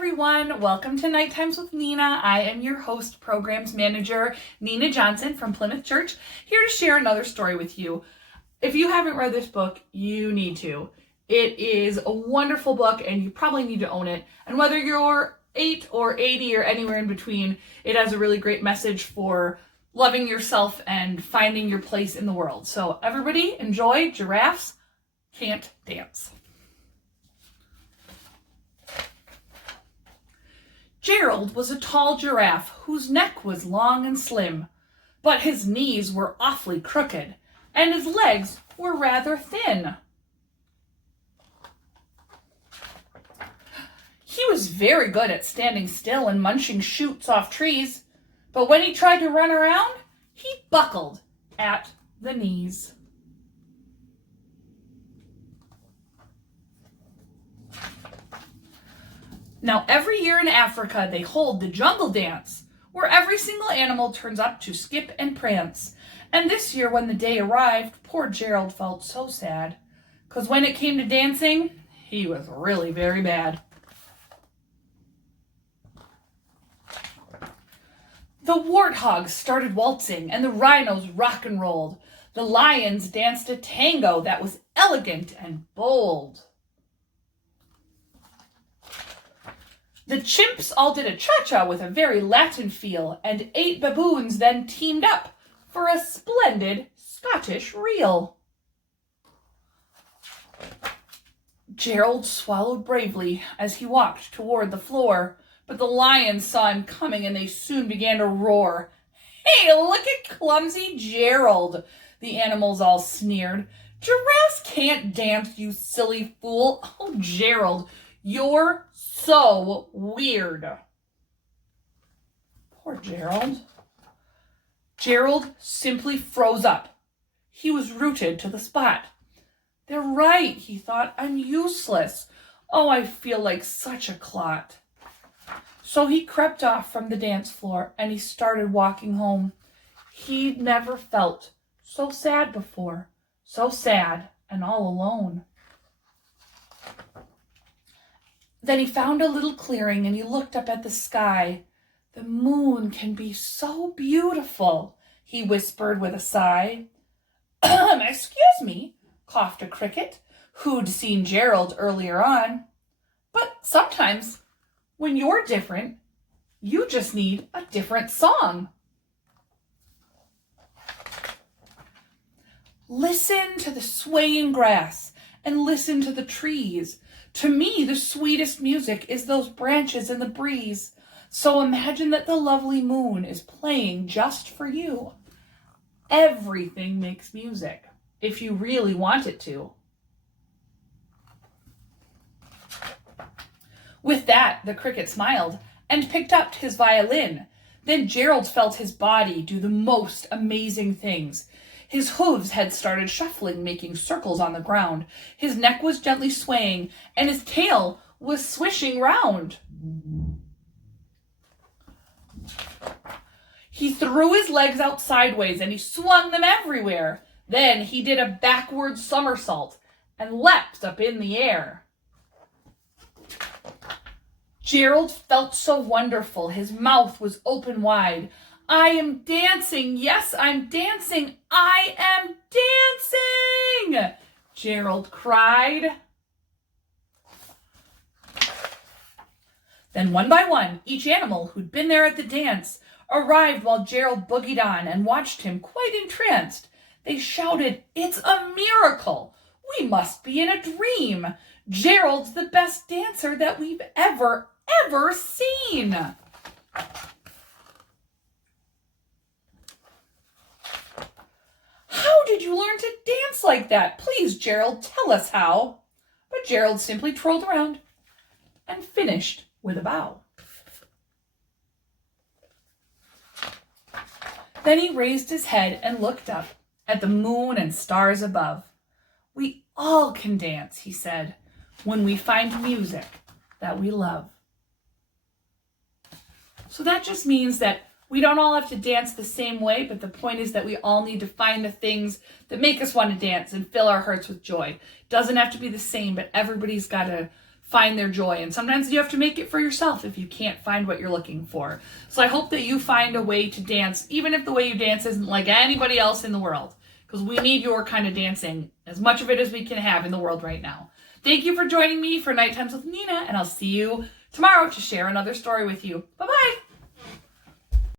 everyone. Welcome to Night Times with Nina. I am your host, Programs Manager, Nina Johnson from Plymouth Church, here to share another story with you. If you haven't read this book, you need to. It is a wonderful book and you probably need to own it. And whether you're 8 or 80 or anywhere in between, it has a really great message for loving yourself and finding your place in the world. So everybody enjoy Giraffes Can't Dance. Gerald was a tall giraffe whose neck was long and slim, but his knees were awfully crooked, and his legs were rather thin. He was very good at standing still and munching shoots off trees, but when he tried to run around, he buckled at the knees. Now, every year in Africa, they hold the jungle dance, where every single animal turns up to skip and prance. And this year, when the day arrived, poor Gerald felt so sad, because when it came to dancing, he was really very bad. The warthogs started waltzing, and the rhinos rock and rolled. The lions danced a tango that was elegant and bold. The chimps all did a cha-cha with a very Latin feel, and 8 baboons then teamed up for a splendid Scottish reel. Gerald swallowed bravely as he walked toward the floor, but the lions saw him coming and they soon began to roar. "Hey, look at clumsy Gerald," the animals all sneered. "Giraffes can't dance, you silly fool. Oh, Gerald, you're so weird." Poor Gerald. Gerald simply froze up. He was rooted to the spot. "They're right," he thought. "I'm useless. Oh, I feel like such a clot." So he crept off from the dance floor and he started walking home. He'd never felt so sad before, so sad and all alone. Then he found a little clearing and he looked up at the sky. "The moon can be so beautiful," he whispered with a sigh. "Excuse me," coughed a cricket, who'd seen Gerald earlier on. "But sometimes, when you're different, you just need a different song." Listen to the swaying grass and listen to the trees. To me, the sweetest music is those branches in the breeze. So imagine that the lovely moon is playing just for you. Everything makes music, if you really want it to. With that, the cricket smiled and picked up his violin. Then Gerald felt his body do the most amazing things. His hooves had started shuffling, making circles on the ground. His neck was gently swaying, and his tail was swishing round. He threw his legs out sideways, and he swung them everywhere. Then he did a backward somersault and leapt up in the air. Gerald felt so wonderful. His mouth was open wide. "I am dancing. Yes, I'm dancing. I am dancing!" Gerald cried. Then one by one, each animal who'd been there at the dance arrived while Gerald boogied on and watched him quite entranced. They shouted, "It's a miracle. We must be in a dream. Gerald's the best dancer that we've ever seen." "How did you learn to dance like that? Please, Gerald, tell us how." But Gerald simply twirled around and finished with a bow. Then he raised his head and looked up at the moon and stars above. "We all can dance," he said, "when we find music that we love." So that just means that we don't all have to dance the same way, but the point is that we all need to find the things that make us want to dance and fill our hearts with joy. Doesn't have to be the same, but everybody's got to find their joy. And sometimes you have to make it for yourself if you can't find what you're looking for. So I hope that you find a way to dance, even if the way you dance isn't like anybody else in the world, because we need your kind of dancing, as much of it as we can have in the world right now. Thank you for joining me for Night Times with Nina, and I'll see you tomorrow to share another story with you. Bye-bye.